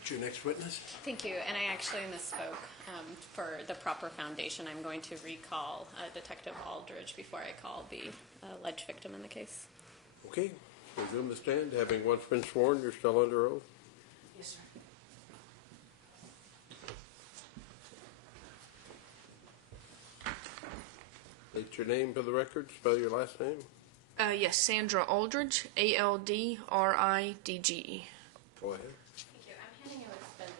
Aldrich, your next witness. Thank you, and I actually misspoke. For the proper foundation, I'm going to recall Detective Aldridge before I call the alleged victim in the case. Okay, resume the stand. Having once been sworn, you're still under oath? Yes, sir. State your name for the record. Spell your last name. Yes, Sandra Aldridge, Aldridge. Go ahead. Thank you. I'm handing you what's been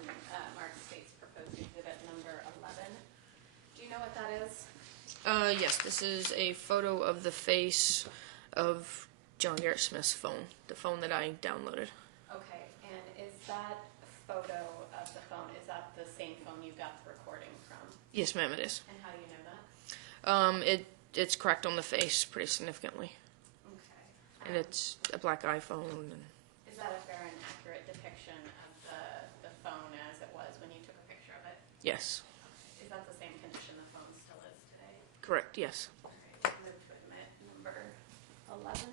marked State's proposed exhibit number 11. Do you know what that is? Yes, this is a photo of the face of John Garrett Smith's phone, the phone that I downloaded. Okay, and is that photo of the phone, is that the same phone you got the recording from? Yes, ma'am, it is. And how do you know that? It's cracked on the face pretty significantly. Okay. And it's a black iPhone. And is that a fair and accurate depiction of the phone as it was when you took a picture of it? yes. Okay. Is that the same condition the phone still is today? Correct, yes. All right. Move to admit number 11.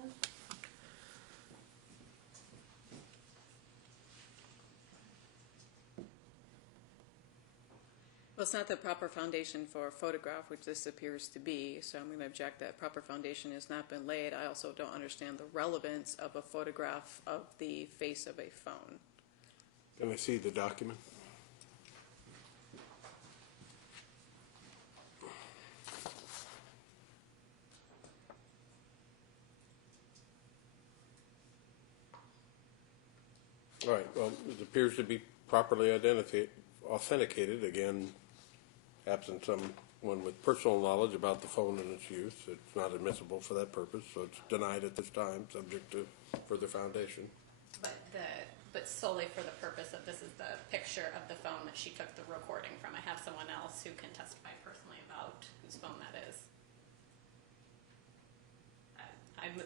Well, it's not the proper foundation for a photograph, which this appears to be, so I'm going to object that proper foundation has not been laid. I also don't understand the relevance of a photograph of the face of a phone. Can I see the document? All right, well, it appears to be properly authenticated, again, absent someone with personal knowledge about the phone and its use. It's not admissible for that purpose, so it's denied at this time, subject to further foundation. But solely for the purpose of this is the picture of the phone that she took the recording from. I have someone else who can testify personally about whose phone that is. I'm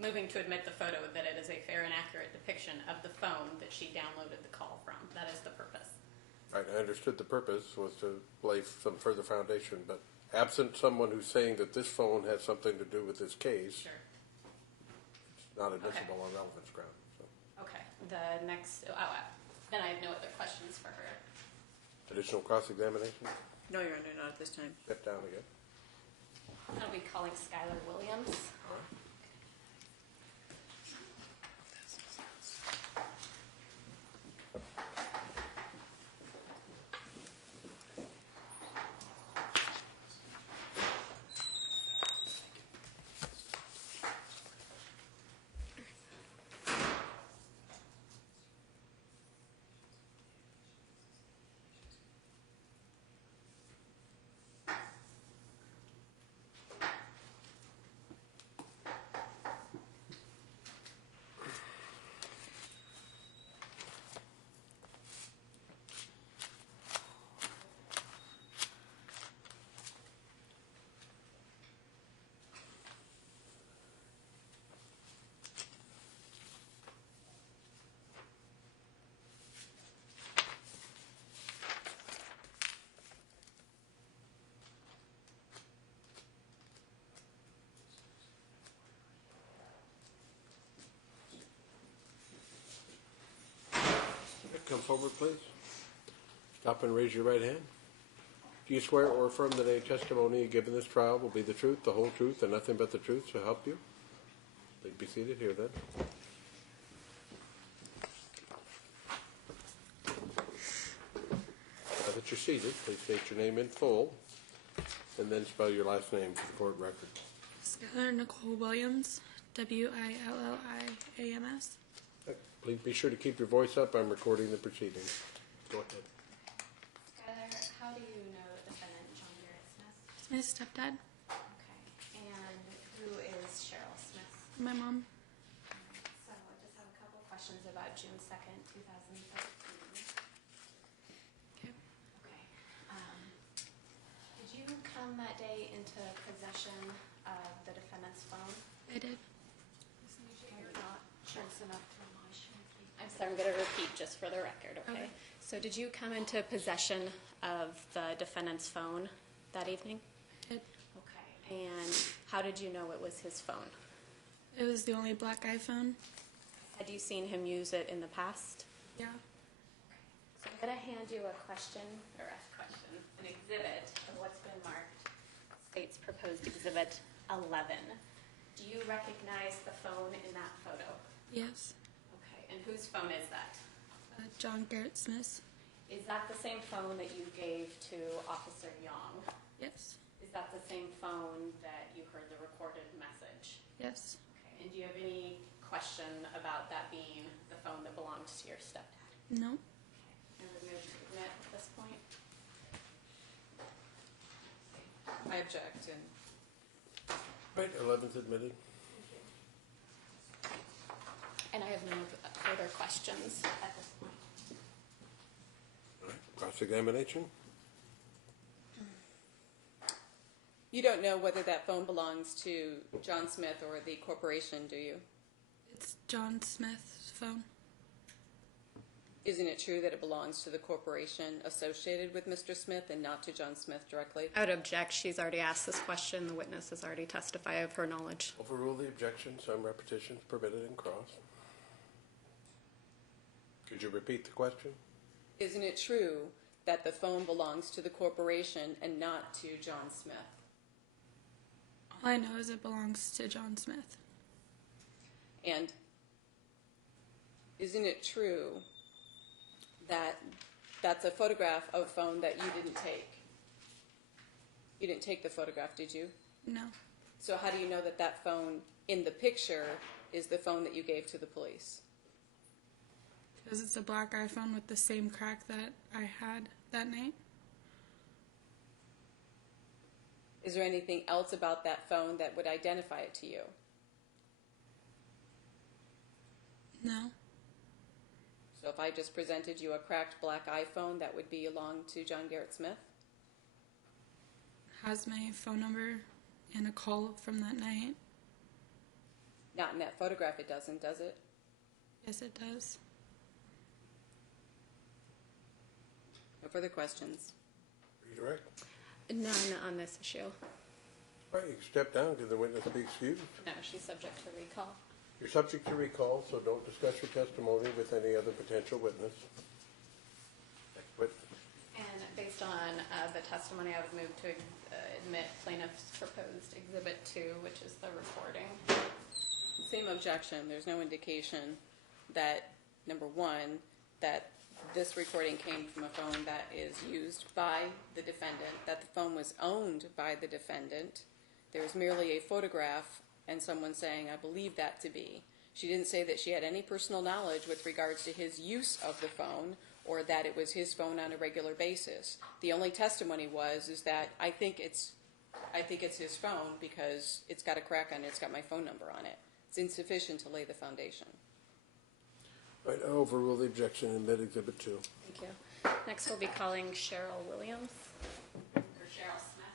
moving to admit the photo that it is a fair and accurate depiction of the phone that she downloaded the call from. That is the purpose. Right, I understood the purpose was to lay some further foundation, but absent someone who's saying that this phone has something to do with this case, Sure. it's not admissible on relevance grounds. So. Okay. The next, then I have no other questions for her. Additional cross-examination? No, Your Honor, not at this time. Step down again. I'll be calling Skylar Williams. All right. Come forward, please. Stop and raise your right hand. Do you swear or affirm that any testimony given this trial will be the truth, the whole truth, and nothing but the truth to help you? Please be seated here then. Now that you're seated, please state your name in full and then spell your last name for the court record. Skylar Nicole Williams, Williams. Please be sure to keep your voice up. I'm recording the proceedings. Go ahead. Skylar, how do you know the defendant, John Garrett Smith? It's my stepdad, Okay. And who is Cheryl Smith? my mom. So I just have a couple questions about June 2nd, 2013. Okay. Okay. Did you come that day into possession of the defendant's phone? I did. You're not close enough to I'm sorry, I'm going to repeat just for the record, okay? Okay. So did you come into possession of the defendant's phone that evening? I did. Okay. And how did you know it was his phone? It was the only black iPhone. Had you seen him use it in the past? Yeah. So I'm going to hand you an exhibit of what's been marked. State's proposed exhibit 11. Do you recognize the phone in that photo? Yes. Okay, and whose phone is that? John Garrett Smith. Is that the same phone that you gave to Officer Young? Yes. Is that the same phone that you heard the recorded message? Yes. Okay, and do you have any question about that being the phone that belongs to your stepdad? No. Okay, and remove submit at this point. I object, and Right, 11th admitted. And I have no further questions at this point. All right, cross-examination. you don't know whether that phone belongs to John Smith or the corporation, do you? It's John Smith's phone. Isn't it true that it belongs to the corporation associated with Mr. Smith and not to John Smith directly? I would object. She's already asked this question. The witness has already testified of her knowledge. Overrule the objection. Some repetitions permitted in cross. Could you repeat the question? Isn't it true that the phone belongs to the corporation and not to John Smith? All I know is it belongs to John Smith. And isn't it true that that's a photograph of a phone that you didn't take? You didn't take the photograph, did you? No. So how do you know that that phone in the picture is the phone that you gave to the police? Because it's a black iPhone with the same crack that I had that night. Is there anything else about that phone that would identify it to you? No. So if I just presented you a cracked black iPhone, that would belong to John Garrett Smith? Has my phone number and a call from that night. Not in that photograph it doesn't, does it? Yes, it does. No further questions. Redirect. None on this issue. All right, you can step down. Can the witness be excused? No, she's subject to recall. You're subject to recall, so don't discuss your testimony with any other potential witness. Next witness. And based on the testimony, I would move to admit plaintiff's proposed Exhibit 2, which is the recording. Same objection. There's no indication that, number one, that this recording came from a phone that is used by the defendant, that the phone was owned by the defendant. There was merely a photograph and someone saying, I believe that to be. She didn't say that she had any personal knowledge with regards to his use of the phone or that it was his phone on a regular basis. The only testimony is that I think it's his phone because it's got a crack on it, it's got my phone number on it. It's insufficient to lay the foundation. All right, I overrule the objection and admit Exhibit 2. Thank you. Next, we'll be calling Cheryl Williams, or Cheryl Smith.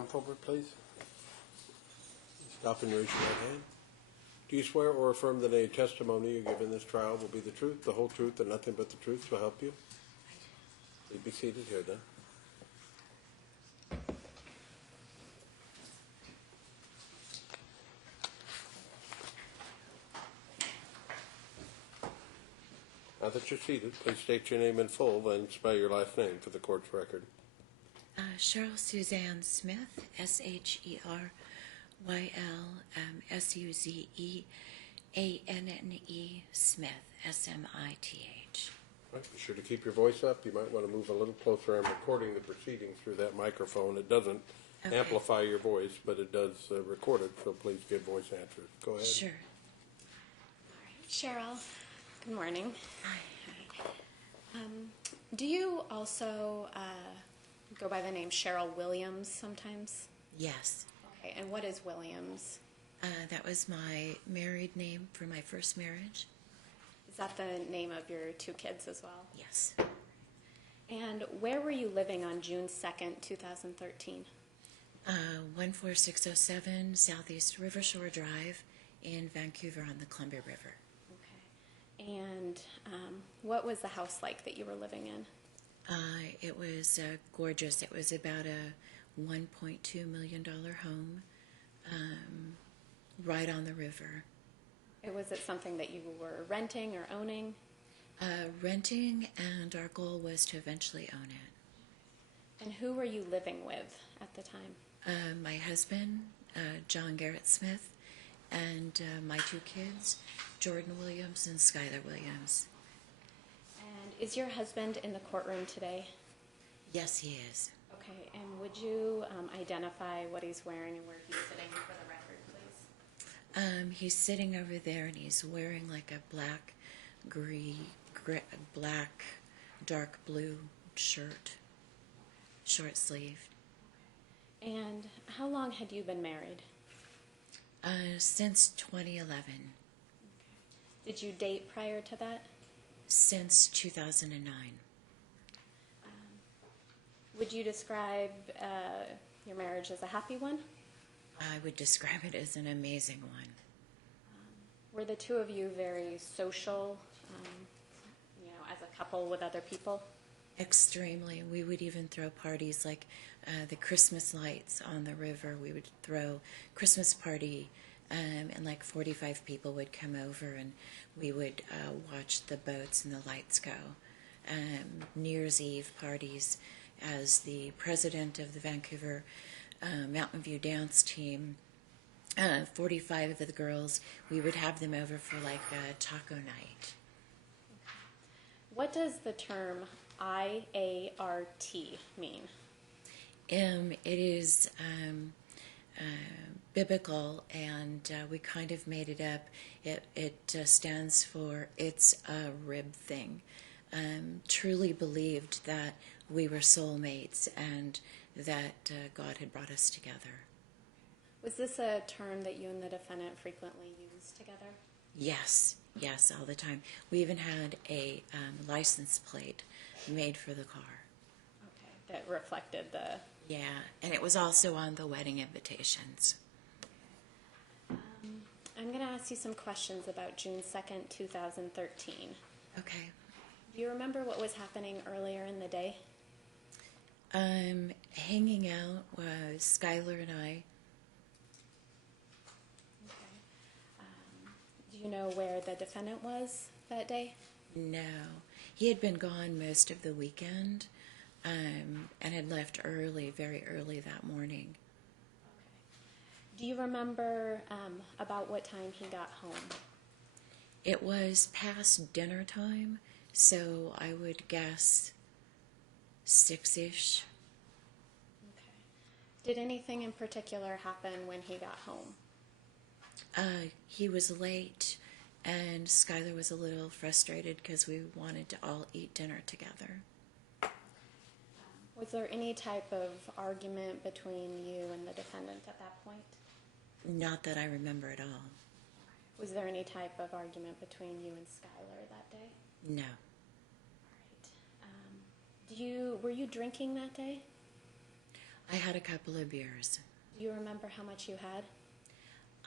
come forward, please? Stop and raise your right hand. Do you swear or affirm that any testimony you give in this trial will be the truth, the whole truth, and nothing but the truth to help you? Please be seated here then. Now that you're seated, please state your name in full, then spell your last name for the court's record. Cheryl Suzanne Smith, SHERYL SUZEANNE Smith, SMITH. Right, be sure to keep your voice up. You might want to move a little closer. I'm recording the proceedings through that microphone. It doesn't Okay. amplify your voice, but it does record it, so please give voice answers. Go ahead. Sure. Cheryl, good morning. Hi. Do you also go by the name Cheryl Williams sometimes? Yes. Okay, and what is Williams? That was my married name for my first marriage. Is that the name of your two kids as well? Yes. And where were you living on June 2nd, 2013? 14607 Southeast River Shore Drive in Vancouver on the Columbia River. Okay. And what was the house like that you were living in? It was gorgeous. It was about a $1.2 million home right on the river. Was it something that you were renting or owning? Renting, and our goal was to eventually own it. And who were you living with at the time? My husband, John Garrett Smith, and my two kids, Jordan Williams and Skylar Williams. And is your husband in the courtroom today? Yes, he is. Okay, and would you identify what he's wearing and where he's sitting for the record, please? He's sitting over there, and he's wearing like a black, black, dark blue shirt, short sleeved. And how long had you been married? Since 2011. Did you date prior to that? Since 2009. Would you describe your marriage as a happy one? I would describe it as an amazing one. Were the two of you very social, as a couple with other people? Extremely. We would even throw parties like the Christmas lights on the river. We would throw Christmas party, and like 45 people would come over, and we would watch the boats and the lights go. New Year's Eve parties. As the president of the Vancouver Mountain View dance team, 45 of the girls, we would have them over for like a taco night. What does the term IART mean? It is biblical, and we kind of made it up. It stands for It's a Rib Thing. Truly believed that we were soulmates and that God had brought us together. Was this a term that you and the defendant frequently used together? Yes, all the time. We even had a license plate made for the car. Okay, that reflected the... Yeah, and it was also on the wedding invitations. I'm going to ask you some questions about June 2nd, 2013. Okay. Do you remember what was happening earlier in the day? Hanging out was Skylar and I. Okay. Do you know where the defendant was that day? No. He had been gone most of the weekend and had left early, very early that morning. Okay. Do you remember about what time he got home? It was past dinner time, so I would guess 6-ish. Okay. Did anything in particular happen when he got home? He was late, and Skylar was a little frustrated because we wanted to all eat dinner together. Was there any type of argument between you and the defendant at that point? Not that I remember at all. Was there any type of argument between you and Skylar that day? No. All right. Were you drinking that day? I had a couple of beers. Do you remember how much you had?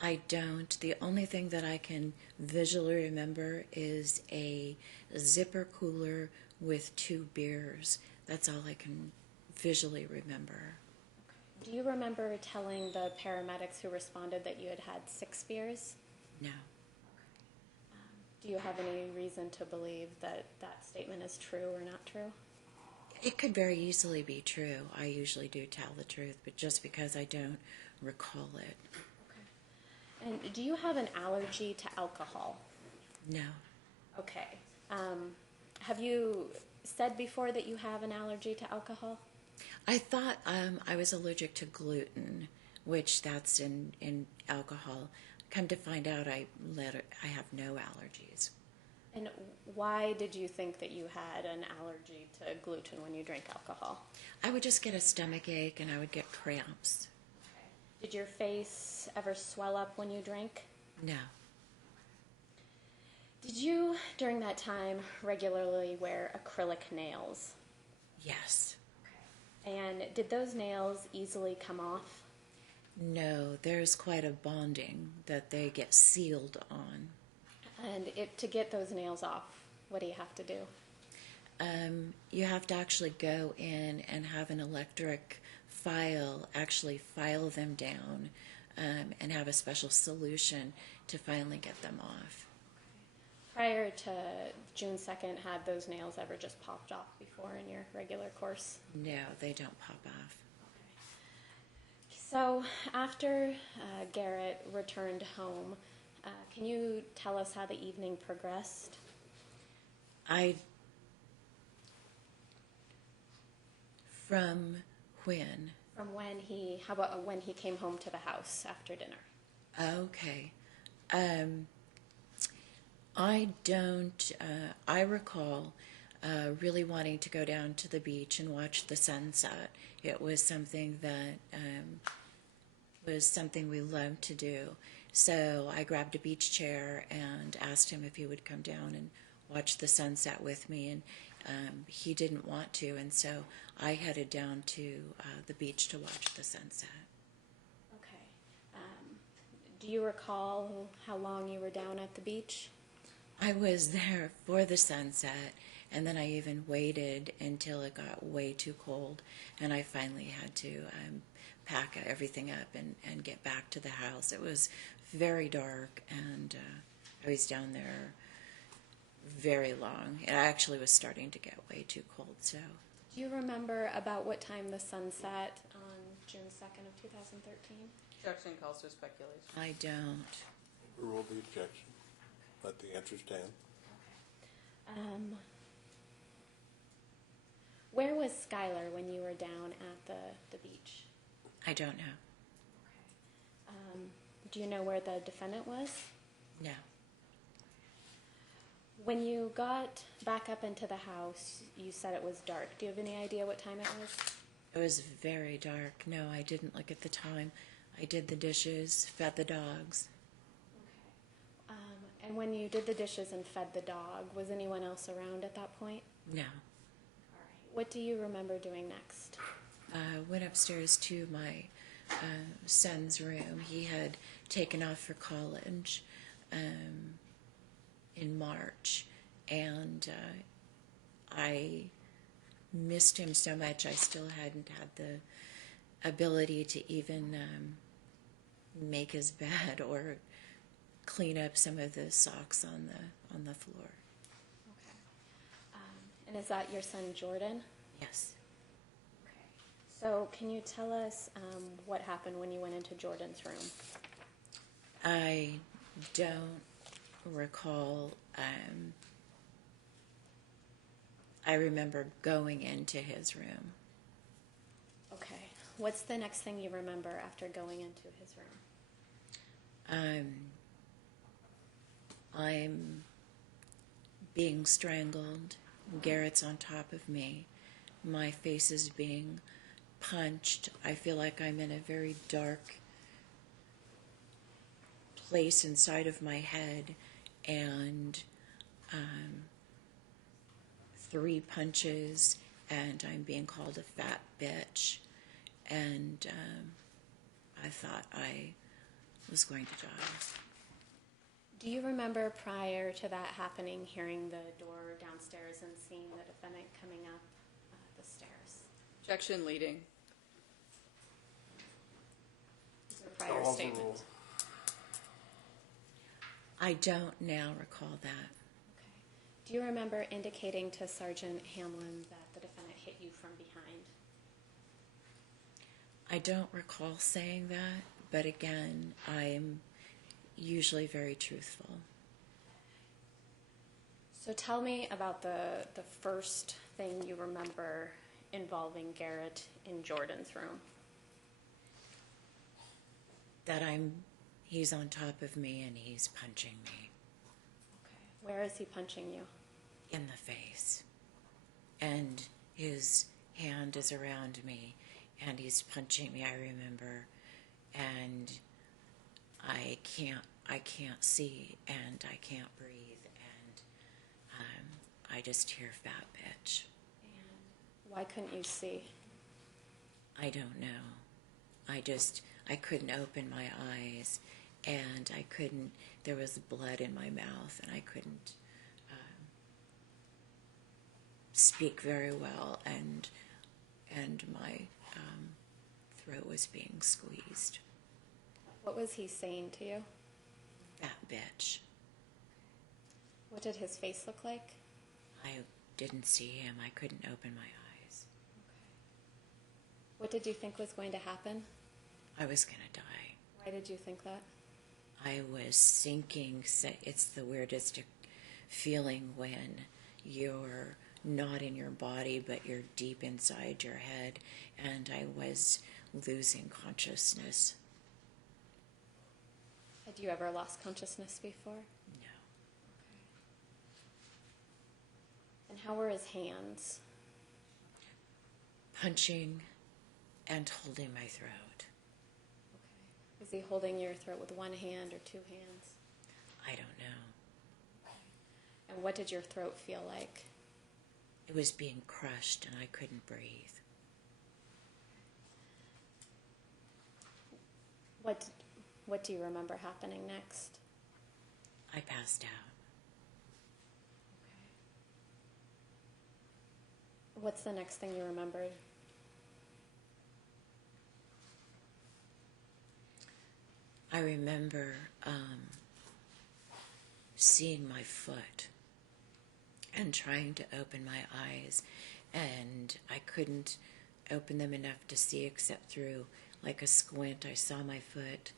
I don't. The only thing that I can visually remember is a zipper cooler with 2 beers. That's all I can visually remember. Do you remember telling the paramedics who responded that you had had 6 beers? No. Do you have any reason to believe that that statement is true or not true? It could very easily be true. I usually do tell the truth, but just because I don't recall it. And do you have an allergy to alcohol? No. Okay. Have you said before that you have an allergy to alcohol? I thought I was allergic to gluten, which that's in alcohol. Come to find out, I have no allergies. And why did you think that you had an allergy to gluten when you drank alcohol? I would just get a stomach ache and I would get cramps. Did your face ever swell up when you drank? No. Did you, during that time, regularly wear acrylic nails? Yes. And did those nails easily come off? No, there's quite a bonding that they get sealed on. And to get those nails off, what do you have to do? You have to actually go in and have an electric file, actually file them down, and have a special solution to finally get them off. Prior to June 2nd, had those nails ever just popped off before in your regular course? No, they don't pop off. So after Garrett returned home, can you tell us how the evening progressed? From when? From how about when he came home to the house after dinner? Okay. I recall really wanting to go down to the beach and watch the sunset. It was something that we loved to do. So I grabbed a beach chair and asked him if he would come down and watch the sunset with me, and he didn't want to, and so I headed down to the beach to watch the sunset. Okay. Do you recall how long you were down at the beach? I was there for the sunset, and then I even waited until it got way too cold, and I finally had to pack everything up and get back to the house. It was very dark, and I was down there very long. It actually was starting to get way too cold. So, Do you remember about what time the sun set on June 2nd of 2013? Objection calls for speculation. I don't. Rule the objection. Let the answer stand. Where was Skylar when you were down at the beach? I don't know. Do you know where the defendant was? No. When you got back up into the house, you said it was dark. Do you have any idea what time it was? It was very dark. No, I didn't look at the time. I did the dishes, fed the dogs. And when you did the dishes and fed the dog, was anyone else around at that point? No. What do you remember doing next? Went upstairs to my son's room. He had taken off for college in March, and I missed him so much. I still hadn't had the ability to even make his bed or clean up some of the socks on the floor. And is that your son Jordan? Yes. So can you tell us what happened when you went into Jordan's room? I don't recall. I remember going into his room. Okay. What's the next thing you remember after going into his room? I'm being strangled. Garrett's on top of me. My face is being punched. I feel like I'm in a very dark place inside of my head, and 3 punches, and I'm being called a fat bitch, and I thought I was going to die. Do you remember prior to that happening, hearing the door downstairs and seeing the defendant coming up the stairs? Objection leading. These are prior Call the statements. roll. I don't now recall that. Okay. Do you remember indicating to Sergeant Hamlin that the defendant hit you from behind? I don't recall saying that, but again, I'm usually very truthful. So tell me about the first thing you remember involving Garrett in Jordan's room. That he's on top of me and he's punching me Okay. Where is he punching you? in the face. And his hand is around me and he's punching me, I remember. And I can't see and I can't breathe and I just hear fat bitch. And why couldn't you see? I don't know. I couldn't open my eyes and there was blood in my mouth and I couldn't speak very well and my throat was being squeezed. What was he saying to you? Fat bitch. What did his face look like? I didn't see him. I couldn't open my eyes. What did you think was going to happen? I was going to die. Why did you think that? I was thinking, it's the weirdest feeling when you're not in your body, but you're deep inside your head, and I was losing consciousness. Had you ever lost consciousness before? No. And how were his hands? Punching and holding my throat. Was he holding your throat with one hand or two hands? I don't know. And what did your throat feel like? It was being crushed and I couldn't breathe. What do you remember happening next? I passed out. What's the next thing you remembered? I remember seeing my foot and trying to open my eyes, and I couldn't open them enough to see except through like a squint. I saw my foot,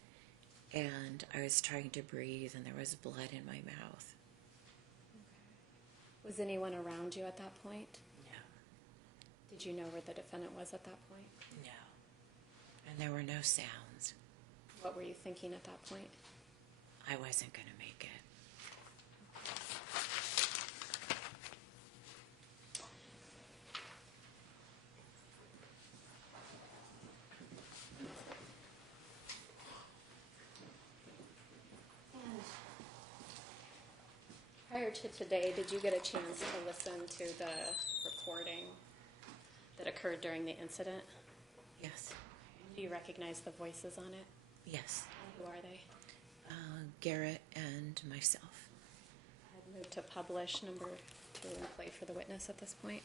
and I was trying to breathe, and there was blood in my mouth. Was anyone around you at that point? No, Did you know where the defendant was at that point? no. And there were no sounds. What were you thinking at that point? I wasn't going to make it. Prior to today, did you get a chance to listen to the recording that occurred during the incident? Yes, Do you recognize the voices on it? yes. Who are they? Garrett and myself. I'd move to publish number 2 and play for the witness at this point.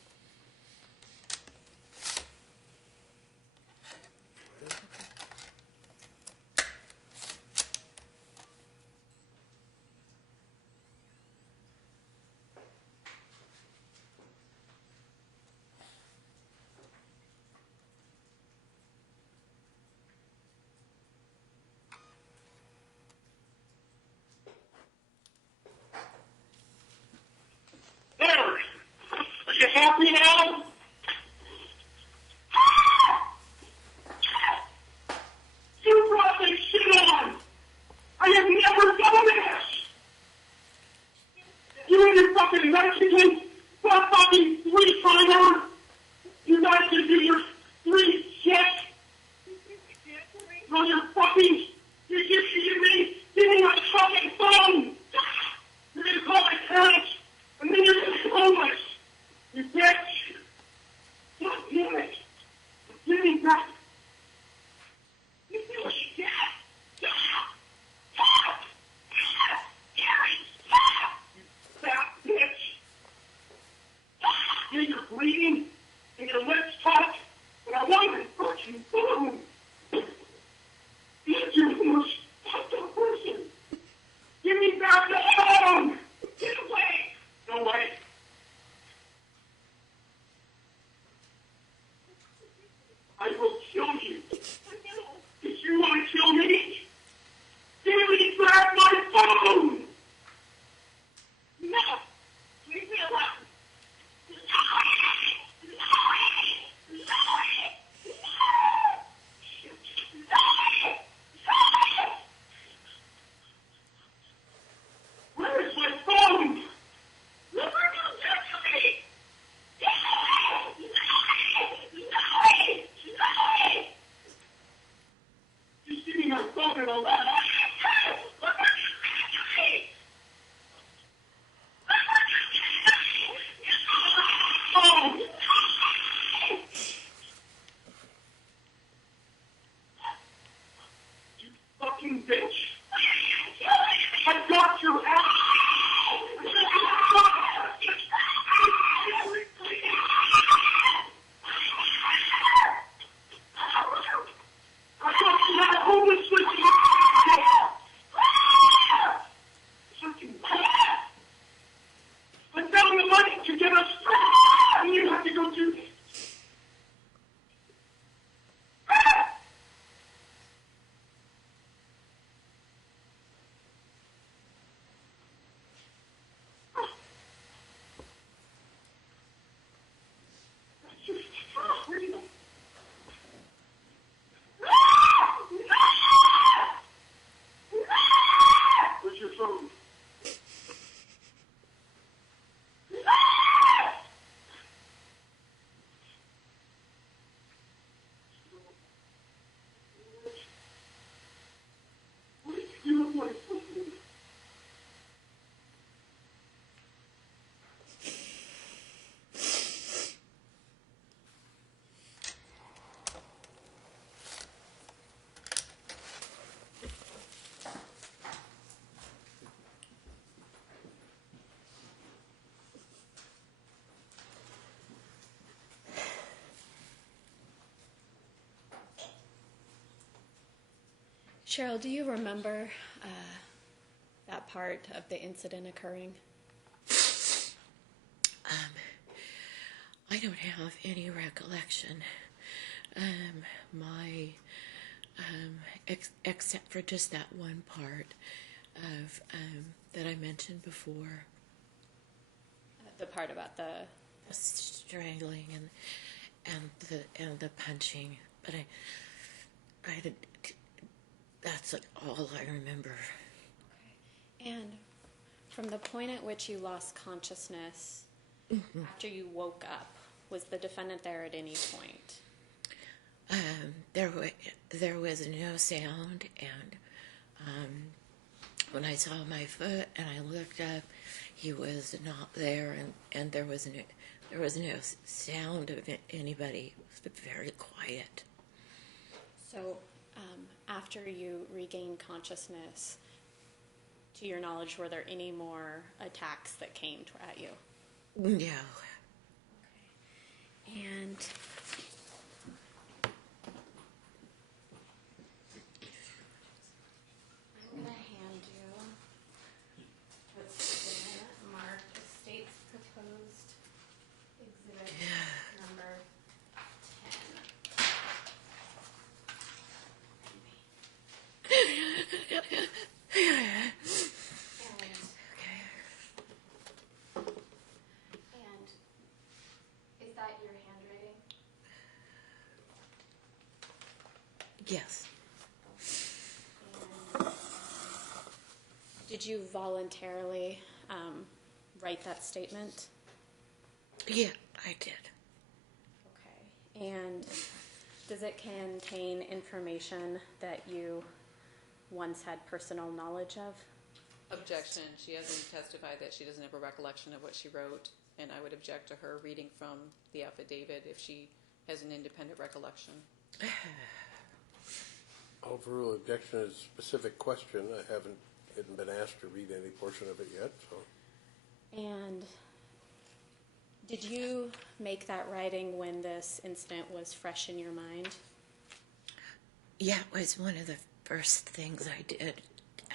There! Are you happy now? You brought this shit on! I have never done this! You and your fucking Mexican, fucking three-fighter! You guys can do your three shit! On your fucking, you me, give me my fucking phone! You're gonna call my parents, and then you're gonna be homeless! You bitch! God damn it! Give me back reading and your lips talk, and I want my fucking phone. You're the most fucked up person. Give me back the phone. Get away. No way. I will kill you. If you want to kill me, give me back my phone. No. Leave me alone. Where is my phone? Never gonna get to me. Just give me my phone and all that. Oh! You fucking bitch! I got your ass! I got you that homeless with you! Fucking I found the money to get us and you have to go do this. Where's your phone? What did you do with my phone? Cheryl, do you remember that part of the incident occurring? I don't have any recollection. Except for just that one part of that I mentioned before, The part about the strangling and the punching. But that's all I remember. And from the point at which you lost consciousness after you woke up, was the defendant there at any point? There was no sound, and when I saw my foot and I looked up, he was not there, and there was no sound of anybody. It was very quiet. So after you regained consciousness, to your knowledge, were there any more attacks that came at you? No. Okay. And I'm going to hand you what's been marked as state's proposed exhibit number 10. And is that your handwriting? Yes. And did you voluntarily write that statement? Yeah, I did. Okay. And does it contain information that you once had personal knowledge of? Objection. She hasn't testified that she doesn't have a recollection of what she wrote, and I would object to her reading from the affidavit if she has an independent recollection. Overrule objection is a specific question. I hadn't been asked to read any portion of it yet, so. And Did you make that writing when this incident was fresh in your mind? Yeah, it was one of the first things I did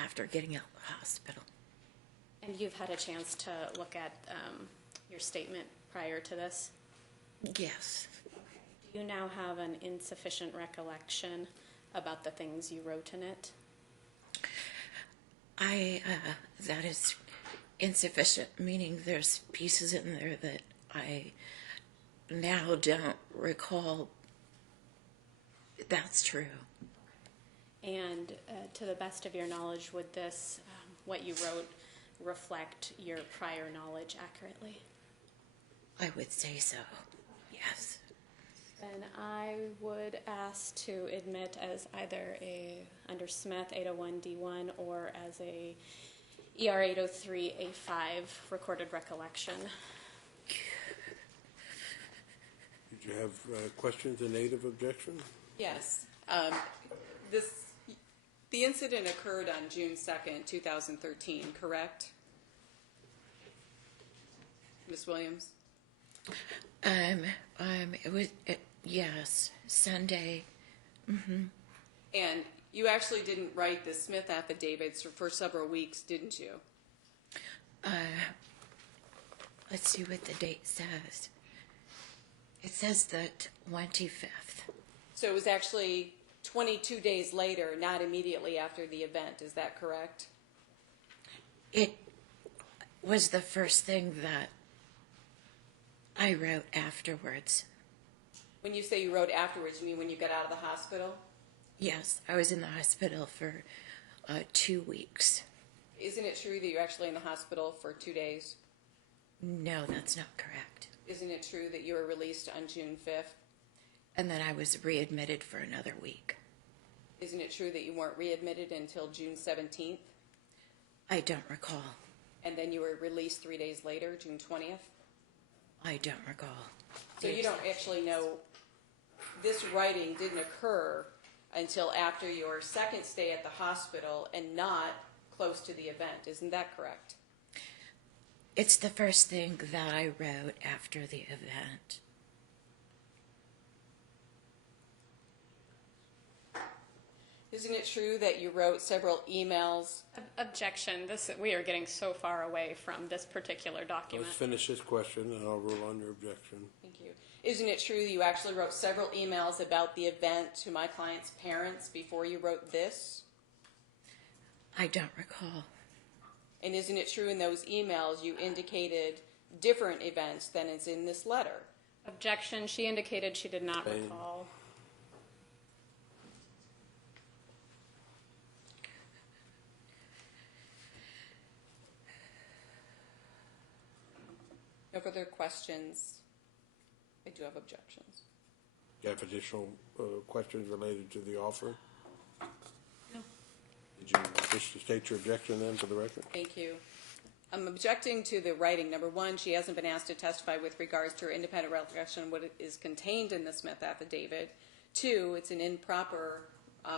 after getting out of the hospital. And you've had a chance to look at your statement prior to this? Yes. Do you now have an insufficient recollection about the things you wrote in it? That is insufficient, meaning there's pieces in there that I now don't recall. That's true. And to the best of your knowledge, would this, what you wrote, reflect your prior knowledge accurately? I would say so, yes. Then I would ask to admit as either under Smith 801D1 or as a ER 803A5 recorded recollection. Did you have questions in aid of objection? Yes. The incident occurred on June 2nd, 2013, correct? Ms. Williams? Yes, Sunday. And you actually didn't write the Smith affidavits for several weeks, didn't you? Let's see what the date says. It says the 25th. So it was actually 22 days later, not immediately after the event. Is that correct? It was the first thing that I wrote afterwards. When you say you wrote afterwards, you mean when you got out of the hospital? Yes, I was in the hospital for 2 weeks. Isn't it true that you're actually in the hospital for 2 days? No, that's not correct. Isn't it true that you were released on June 5th? And then I was readmitted for another week. Isn't it true that you weren't readmitted until June 17th? I don't recall. And then you were released 3 days later, June 20th? I don't recall. So you don't actually know, this writing didn't occur until after your second stay at the hospital and not close to the event. Isn't that correct? It's the first thing that I wrote after the event. Isn't it true that you wrote several emails? Objection. We are getting so far away from this particular document. Let's finish this question and I'll rule on your objection. Thank you. Isn't it true that you actually wrote several emails about the event to my client's parents before you wrote this? I don't recall. And isn't it true in those emails you indicated different events than is in this letter? Objection. She indicated she did not recall. No further questions. I do have objections. Do you have additional questions related to the offer? No. Did you wish to state your objection then for the record? Thank you. I'm objecting to the writing. Number one, she hasn't been asked to testify with regards to her independent recollection of what is contained in the Smith affidavit. Two, it's an improper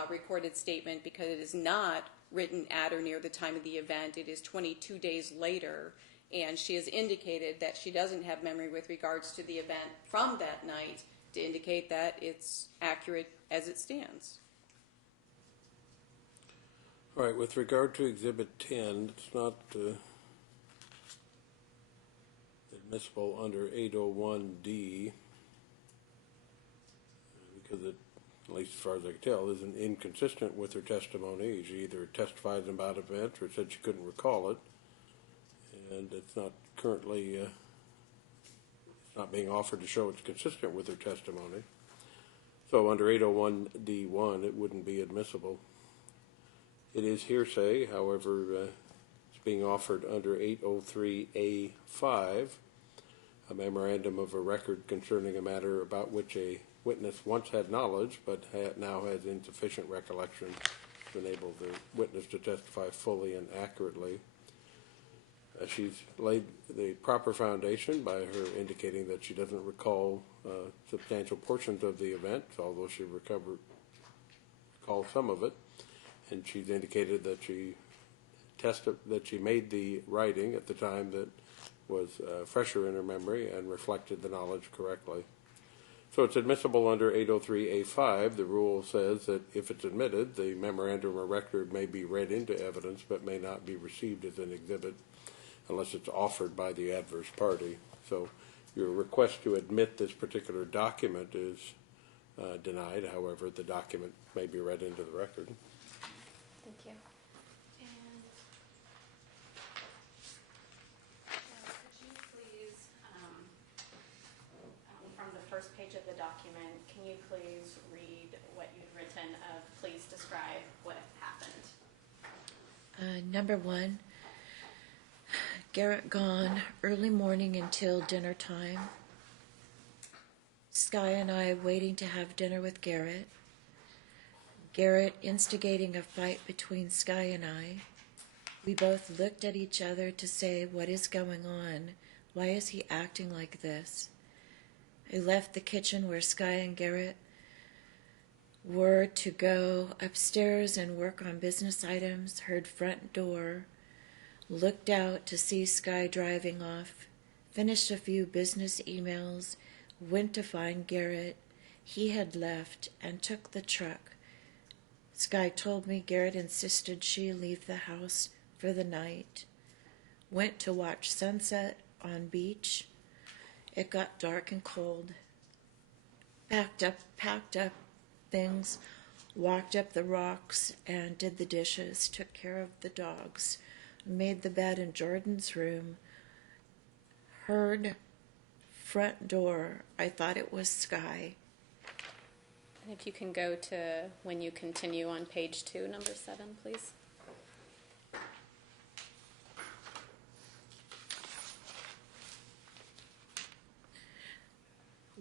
recorded statement because it is not written at or near the time of the event. It is 22 days later, and she has indicated that she doesn't have memory with regards to the event from that night to indicate that it's accurate as it stands. All right, with regard to Exhibit 10, it's not admissible under 801D because it, at least as far as I can tell, isn't inconsistent with her testimony. She either testified about events or said she couldn't recall it, and it's not currently it's not being offered to show it's consistent with her testimony. So under 801D1, it wouldn't be admissible. It is hearsay, however, it's being offered under 803A5, a memorandum of a record concerning a matter about which a witness once had knowledge but now has insufficient recollection to enable the witness to testify fully and accurately. She's laid the proper foundation by her indicating that she doesn't recall substantial portions of the event, although she recalled some of it. And she's indicated that she made the writing at the time that was fresher in her memory and reflected the knowledge correctly. So it's admissible under 803A5. The rule says that if it's admitted, the memorandum or record may be read into evidence but may not be received as an exhibit unless it's offered by the adverse party. So your request to admit this particular document is denied. However, the document may be read into the record. Thank you. And could you please, from the first page of the document, can you please read what you've written of please describe what happened? Number one, Garrett gone early morning until dinner time. Sky and I waiting to have dinner with Garrett. Garrett instigating a fight between Sky and I. We both looked at each other to say, what is going on? Why is he acting like this? I left the kitchen where Sky and Garrett were to go upstairs and work on business items, heard front door, looked out to see Sky driving off, finished a few business emails, went to find Garrett. He had left and took the truck. Sky told me Garrett insisted she leave the house for the night. Went to watch sunset on beach. It got dark and cold. Packed up things, walked up the rocks and did the dishes, took care of the dogs, made the bed in Jordan's room, heard front door. I thought it was Sky. And if you can go to when you continue on page 2, number 7, please.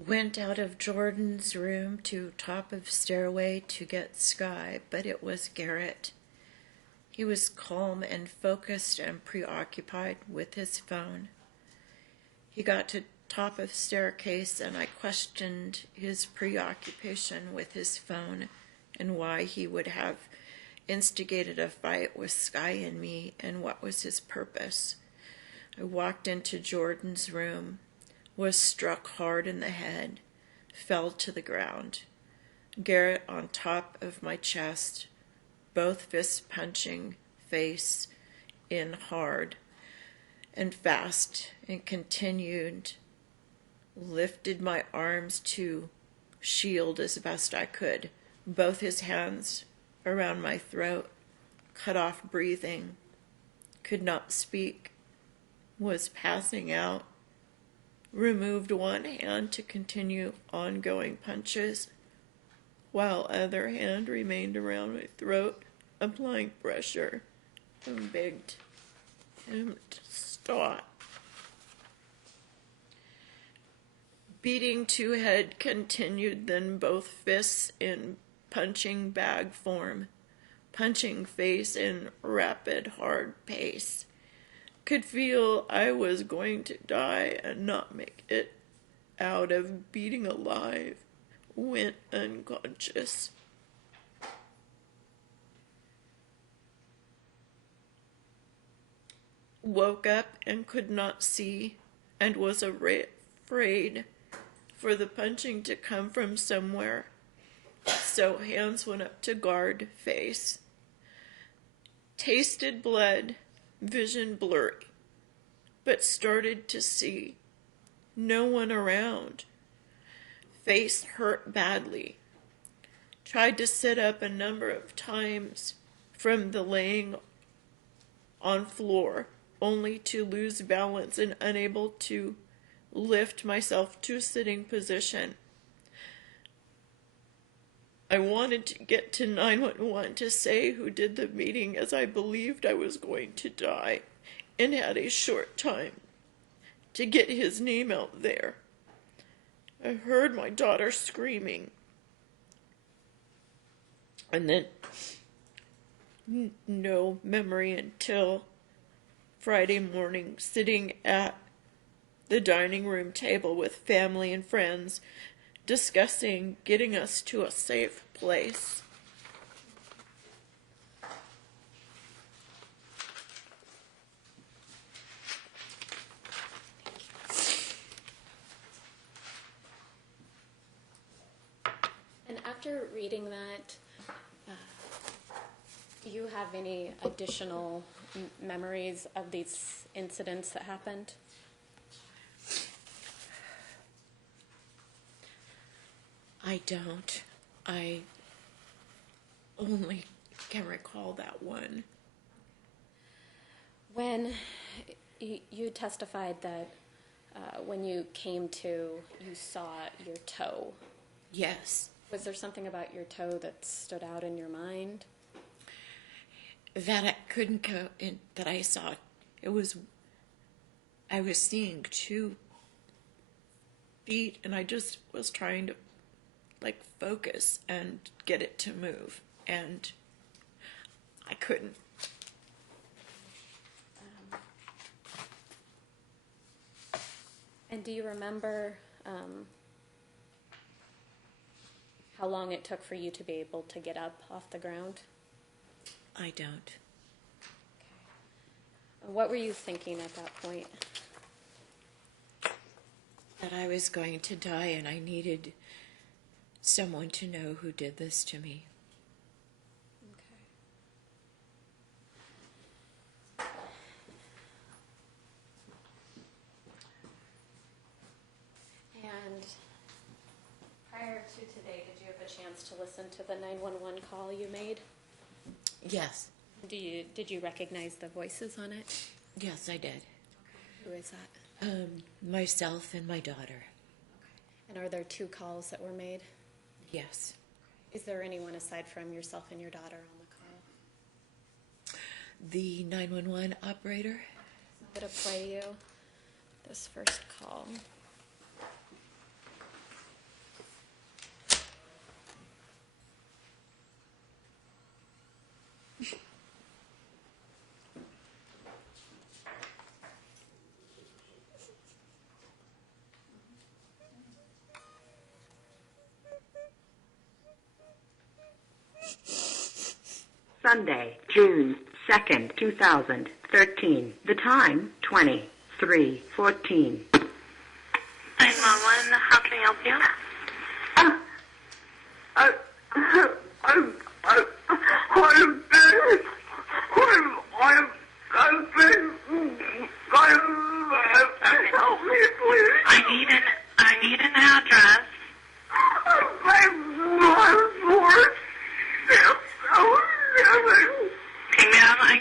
Went out of Jordan's room to top of stairway to get Sky, but it was Garrett. He was calm and focused and preoccupied with his phone. He got to top of staircase and I questioned his preoccupation with his phone and why he would have instigated a fight with Sky and me and what was his purpose. I walked into Jordan's room, was struck hard in the head, fell to the ground. Garrett on top of my chest, both fists punching face in hard and fast, and continued, lifted my arms to shield as best I could, both his hands around my throat, cut off breathing, could not speak, was passing out, removed one hand to continue ongoing punches, while other hand remained around my throat, applying pressure, and begged him to stop. Beating to head continued, then both fists in punching bag form, punching face in rapid, hard pace. Could feel I was going to die and not make it out of beating alive. Went unconscious. Woke up and could not see and was afraid for the punching to come from somewhere. So hands went up to guard face. Tasted blood, vision blurry, but started to see. No one around. Face hurt badly. Tried to sit up a number of times from the laying on floor, only to lose balance and unable to lift myself to sitting position. I wanted to get to 911 to say who did the meeting, as I believed I was going to die and had a short time to get his name out there. I heard my daughter screaming. And then no memory until Friday morning, sitting at the dining room table with family and friends, discussing getting us to a safe place. After reading that, do you have any additional memories of these incidents that happened? I don't. I only can recall that one. When you testified that when you came to, you saw your toe. Yes. Was there something about your toe that stood out in your mind? That I couldn't go in, that I saw. I was seeing 2 feet, and I just was trying to, like, focus and get it to move, and I couldn't. And do you remember how long it took for you to be able to get up off the ground? I don't. What were you thinking at that point? That I was going to die, and I needed someone to know who did this to me. And prior to today, did you have a chance to listen to the 911 call you made? Yes. Did you recognize the voices on it? Yes, I did. Who is that? Myself and my daughter. And are there 2 calls that were made? Yes. Is there anyone aside from yourself and your daughter on the call? The 911 operator. I'm going to play you this first call. Sunday, June 2nd, 2013. The time, 23:14. 911, how can I help you? I need an address. Okay, ma'am, I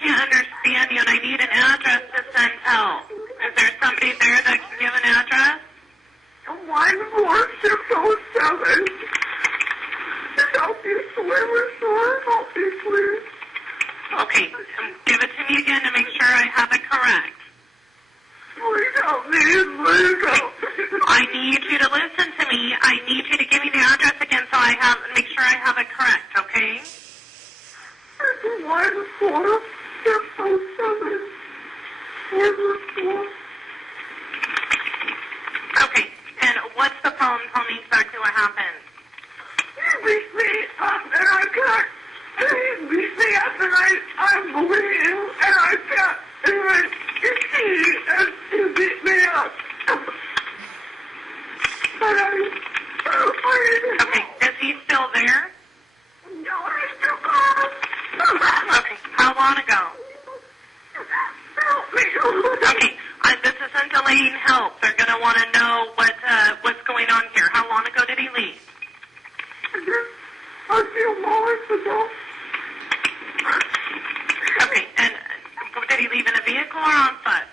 can't understand you, and I need an address to send help. Is there somebody there that can give an address? 14607. Help me, help me, please. Okay, give it to me again to make sure I have it correct. Please help me, please help me. I need you to listen to me. I need you to give me the address again so I make sure I have it correct, okay? 14607. Okay, and what's the problem? Tell me exactly what happened. He beat me up and I can't. He beat me up and I'm bleeding and I can't even see and he beat me up. But Okay, is he still there? No, he's still gone. Okay, how long ago? Help me. Okay, this isn't delaying help. They're going to want to know what's going on here. How long ago did he leave? A few moments ago. Okay, and did he leave in a vehicle or on foot?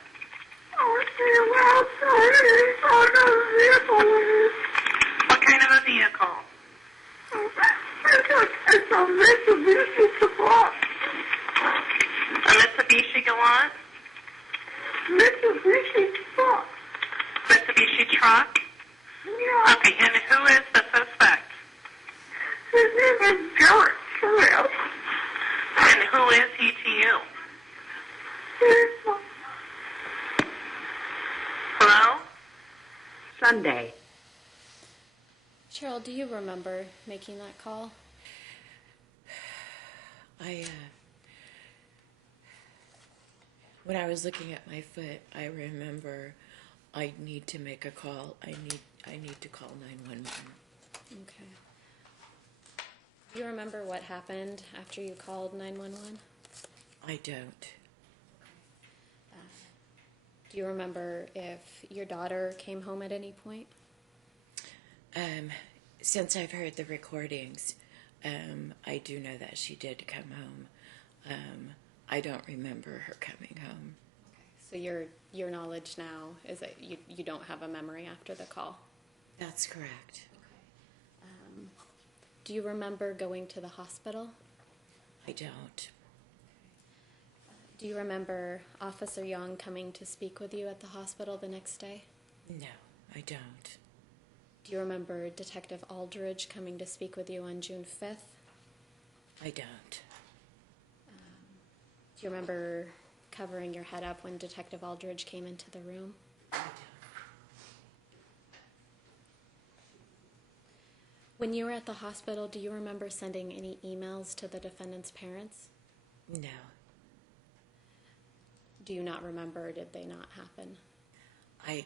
What kind of a vehicle? It's a Mitsubishi Galant. A Mitsubishi Galant? Mitsubishi truck. Mitsubishi truck? Yeah. Okay, and who is the suspect? His name is Garrett Smith. And who is he to you? Hello? Sunday, Cheryl, do you remember making that call? When I was looking at my foot, I remember I need to make a call. I need to call 911. Okay. Do you remember what happened after you called 911? I don't. Do you remember if your daughter came home at any point? Since I've heard the recordings, I do know that she did come home. I don't remember her coming home. So your knowledge now is that you don't have a memory after the call? That's correct. Do you remember going to the hospital? I don't. Do you remember Officer Young coming to speak with you at the hospital the next day? No, I don't. Do you remember Detective Aldridge coming to speak with you on June 5th? I don't. Do you remember covering your head up when Detective Aldridge came into the room? I don't. When you were at the hospital, do you remember sending any emails to the defendant's parents? No. Do you not remember, or did they not happen? I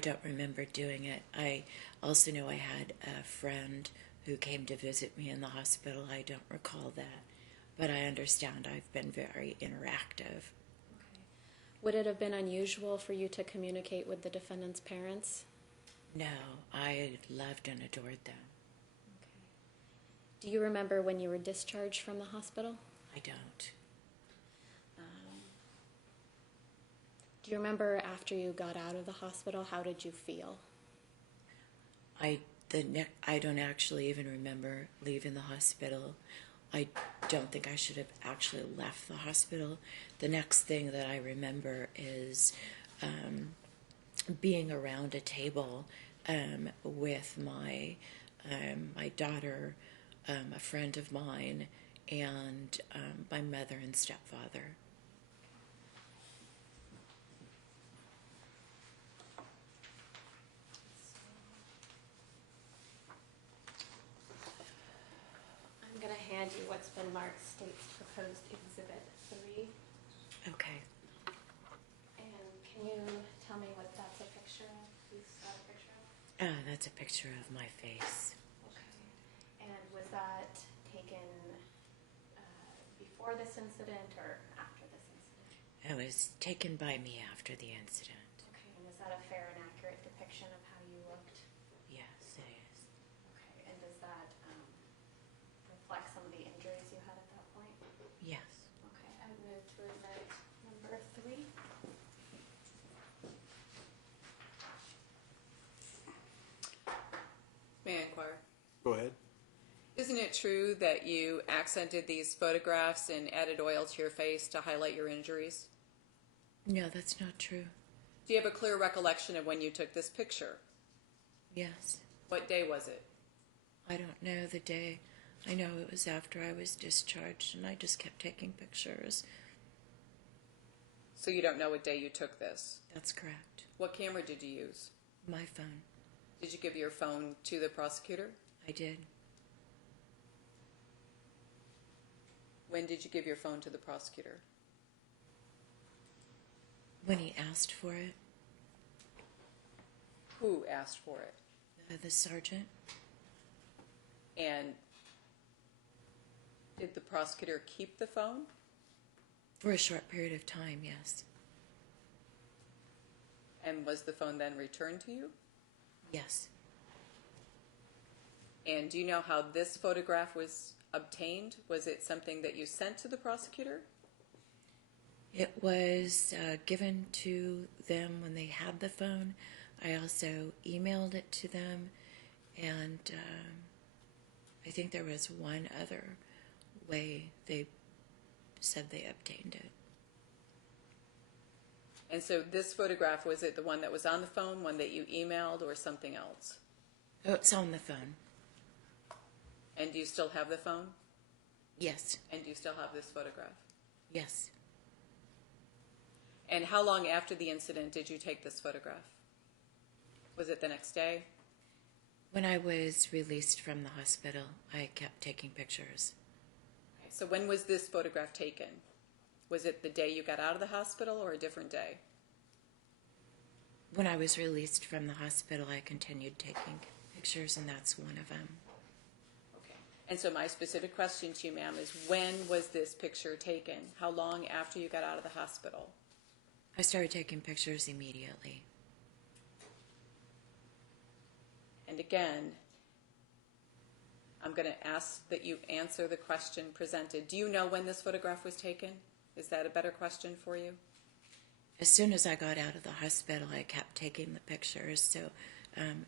don't remember doing it. I also know I had a friend who came to visit me in the hospital. I don't recall that, but I understand I've been very interactive. Would it have been unusual for you to communicate with the defendant's parents? No, I loved and adored them. Do you remember when you were discharged from the hospital? I don't. Do you remember after you got out of the hospital, how did you feel? I don't actually even remember leaving the hospital. I don't think I should have actually left the hospital. The next thing that I remember is being around a table with my daughter, a friend of mine, and my mother and stepfather. I'm going to hand you what's been marked State's Proposed Exhibit 3. Okay. And can you tell me what that's a picture of? Who's that a picture of? That's a picture of my face. Okay. And was that taken before this incident or after this incident? It was taken by me after the incident. Okay. And is that a fair and accurate depiction of how you looked? Yes, it is. Okay. And does that reflect some of the injuries you had at that point? Yes. Okay. I would move to admit number 3. May I inquire? Go ahead. Isn't it true that you accented these photographs and added oil to your face to highlight your injuries? No, that's not true. Do you have a clear recollection of when you took this picture? Yes. What day was it? I don't know the day. I know it was after I was discharged, and I just kept taking pictures. So you don't know what day you took this? That's correct. What camera did you use? My phone. Did you give your phone to the prosecutor? I did. When did you give your phone to the prosecutor? When he asked for it, Who asked for it? the sergeant, And did the prosecutor keep the phone? for a short period of time, yes. And was the phone then returned to you? Yes. And do you know how this photograph was obtained? Was it something that you sent to the prosecutor? It was given to them when they had the phone. I also emailed it to them, and I think there was one other way they said they obtained it. And so this photograph, was it the one that was on the phone, one that you emailed, or something else? Oh, it's on the phone. And do you still have the phone? Yes. And do you still have this photograph? Yes. And how long after the incident did you take this photograph? Was it the next day? When I was released from the hospital, I kept taking pictures. Okay, so when was this photograph taken? Was it the day you got out of the hospital or a different day? When I was released from the hospital, I continued taking pictures, and that's one of them. Okay. And so my specific question to you, ma'am, is when was this picture taken? How long after you got out of the hospital? I started taking pictures immediately. And again, I'm going to ask that you answer the question presented. Do you know when this photograph was taken? Is that a better question for you? As soon as I got out of the hospital, I kept taking the pictures, so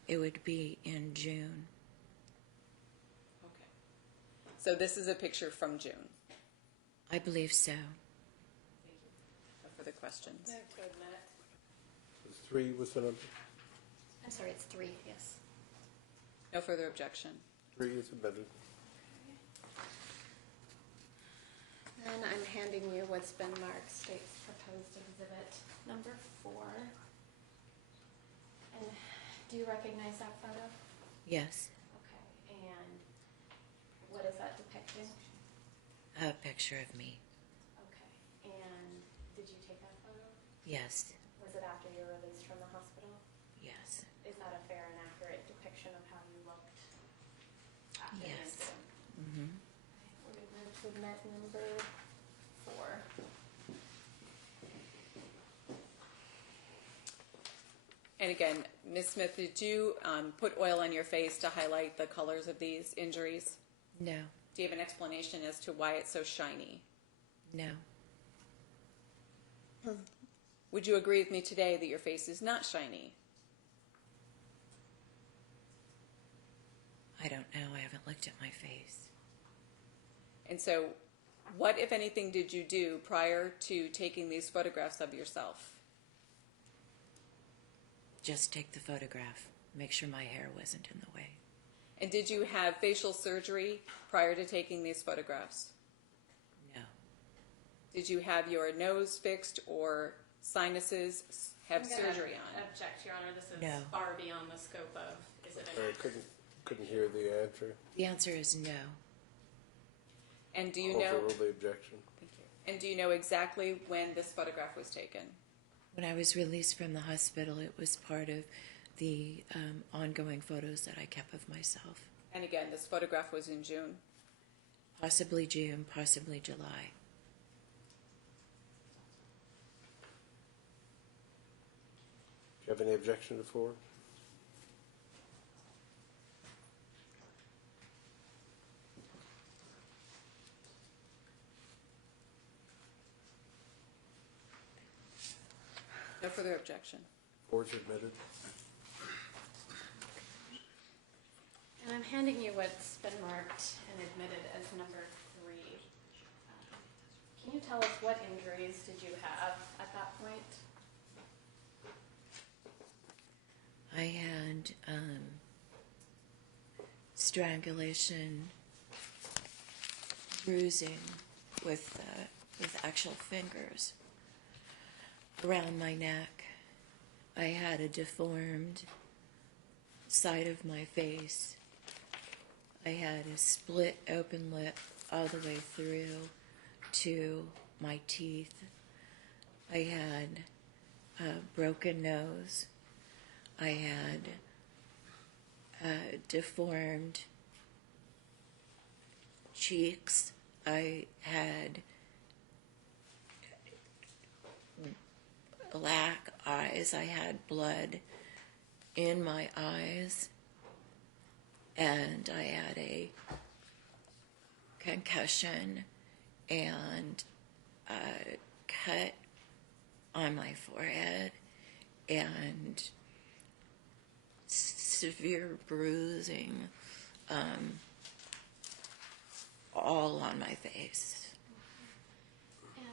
it would be in June. Okay. So this is a picture from June. I believe so. No further questions. Move to admit. Is 3 was the number? I'm sorry, it's 3, yes. No further objection. 3 is admitted. Then I'm handing you what's been marked state's proposed exhibit number 4. And do you recognize that photo? Yes, Okay. And what is that depicting? a picture of me. Okay. And did you take that photo? Yes, Was it after you were released from the hospital? yes, Is that a fair and accurate depiction of how you looked after the yes. incident? Mm-hmm. We're going to move to admit number 4. And again, Ms. Smith, did you put oil on your face to highlight the colors of these injuries? No, Do you have an explanation as to why it's so shiny? no, Would you agree with me today that your face is not shiny? I don't know. I haven't looked at my face. And so, what, if anything, did you do prior to taking these photographs of yourself? Just take the photograph. Make sure my hair wasn't in the way. And did you have facial surgery prior to taking these photographs? No, Did you have your nose fixed or sinuses have I'm gonna surgery on? Object, Your Honor. This is No. far beyond the scope of, is it I an couldn't hear the answer. the answer is no. And do you Overrule know? the objection. Thank you. And do you know exactly when this photograph was taken? When I was released from the hospital, it was part of the ongoing photos that I kept of myself. And again, this photograph was in June. Possibly June, possibly July. Do you have any objection to 4? No further objection. 4 is admitted. And I'm handing you what's been marked and admitted as number 3. Can you tell us what injuries did you have at that point? I had strangulation, bruising with actual fingers around my neck. I had a deformed side of my face. I had a split open lip all the way through to my teeth. I had a broken nose. I had deformed cheeks. I had black eyes. I had blood in my eyes. And I had a concussion and a cut on my forehead and severe bruising all on my face. And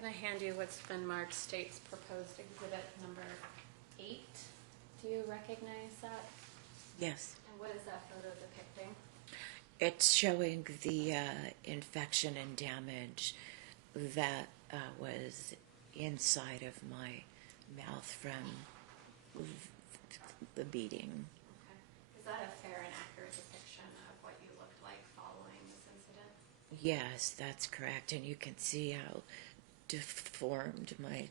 going to hand you what's been marked state's proposed exhibit number 8. Do you recognize that? Yes. And what is that photo depicting? It's showing the infection and damage that was inside of my mouth from the beating. Okay. Is that a fair and accurate accurate depiction of what you looked like following this incident? Yes, that's correct. And you can see how deformed my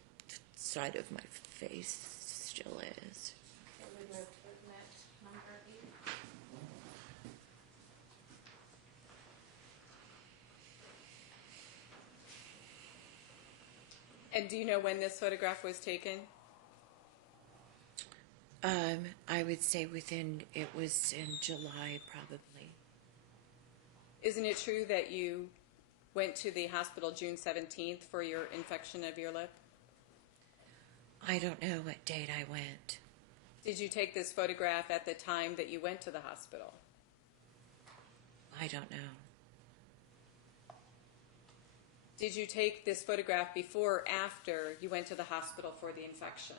side of my face still is. Okay, we move to admit number 8. And do you know when this photograph was taken? I would say it was in July probably. Isn't it true that you went to the hospital June 17th for your infection of your lip? I don't know what date I went. Did you take this photograph at the time that you went to the hospital? I don't know. Did you take this photograph before or after you went to the hospital for the infection?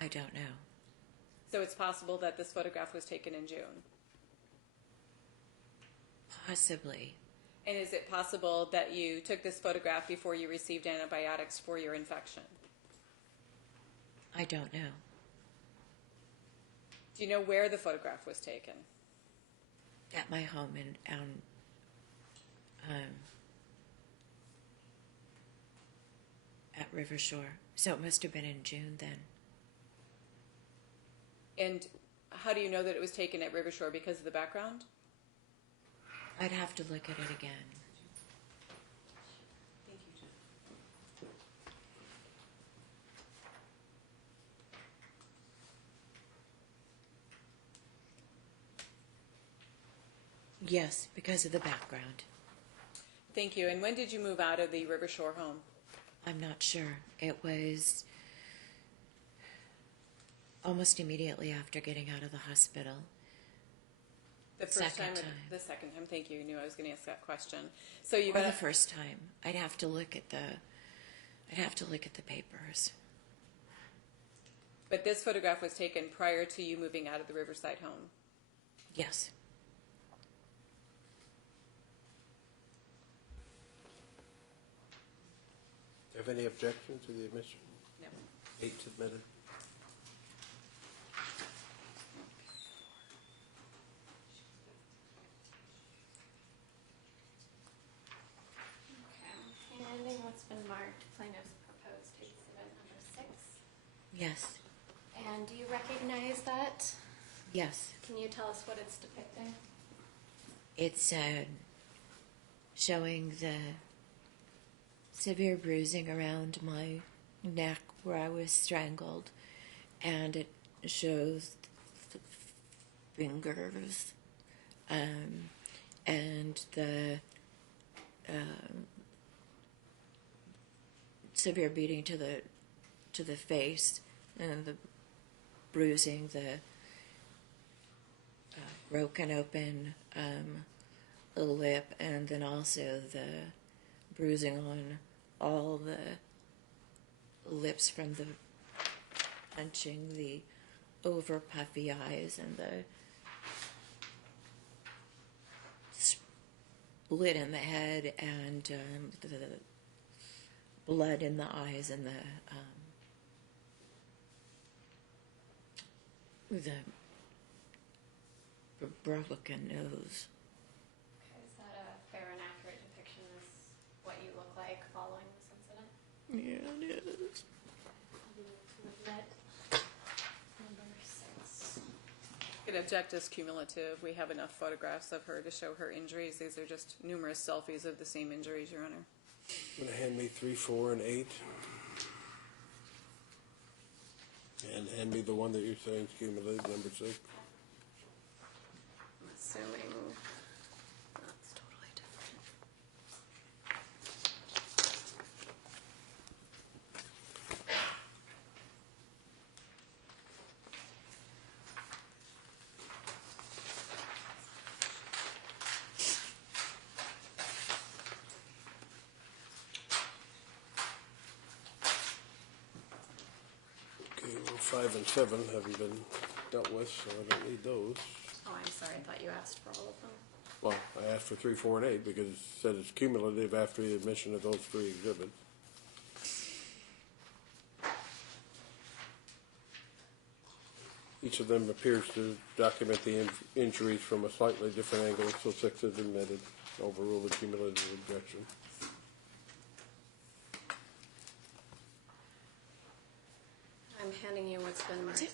I don't know. So it's possible that this photograph was taken in June. Possibly. And is it possible that you took this photograph before you received antibiotics for your infection? I don't know. Do you know where the photograph was taken? At my home at River Shore. So it must have been in June then. And how do you know that it was taken at River Shore? Because of the background? I'd have to look at it again. Yes, because of the background. Thank you. And when did you move out of the River Shore home? I'm not sure. It was almost immediately after getting out of the hospital. The first Second time. time. The second time. Thank you. I knew I was going to ask that question. So you Or got the first time. I'd have to look at the papers. But this photograph was taken prior to you moving out of the Riverside home. Yes. Do you have any objection to the admission? No. 8 admitted. Okay. Handing what's been marked plaintiff's proposed exhibit number 6. Yes. And do you recognize that? Yes. Can you tell us what it's depicting? It's showing the severe bruising around my neck where I was strangled, and it shows the fingers and the severe beating to the face and the bruising, the broken open lip, and then also the bruising on all the lips from the punching, the over puffy eyes, and the split in the head, and the blood in the eyes, and the broken nose. Okay, is that a fair and accurate depiction of what you look like following this incident? Yeah, it is. Admit number 6. You could object as cumulative. We have enough photographs of her to show her injuries. These are just numerous selfies of the same injuries, Your Honor. Going to hand me 3, 4, and 8. And hand me the one that you're saying is cumulative, number 6. I'm assuming that's totally different. Okay, well, 5 and 7 haven't been dealt with, so I don't need those. Oh, I'm sorry. I thought you asked for all of them. Well, I asked for 3, 4, and 8 because it said it's cumulative after the admission of those 3 exhibits. Each of them appears to document the injuries from a slightly different angle, so 6 is admitted. Overrule the cumulative objection. I'm handing you what's been marked.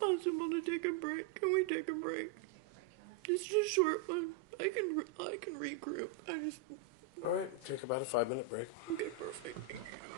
Possible to take a break? Can we take a break? Just a short one. I can regroup. All right, take about a 5-minute break. Okay, perfect. Thank you.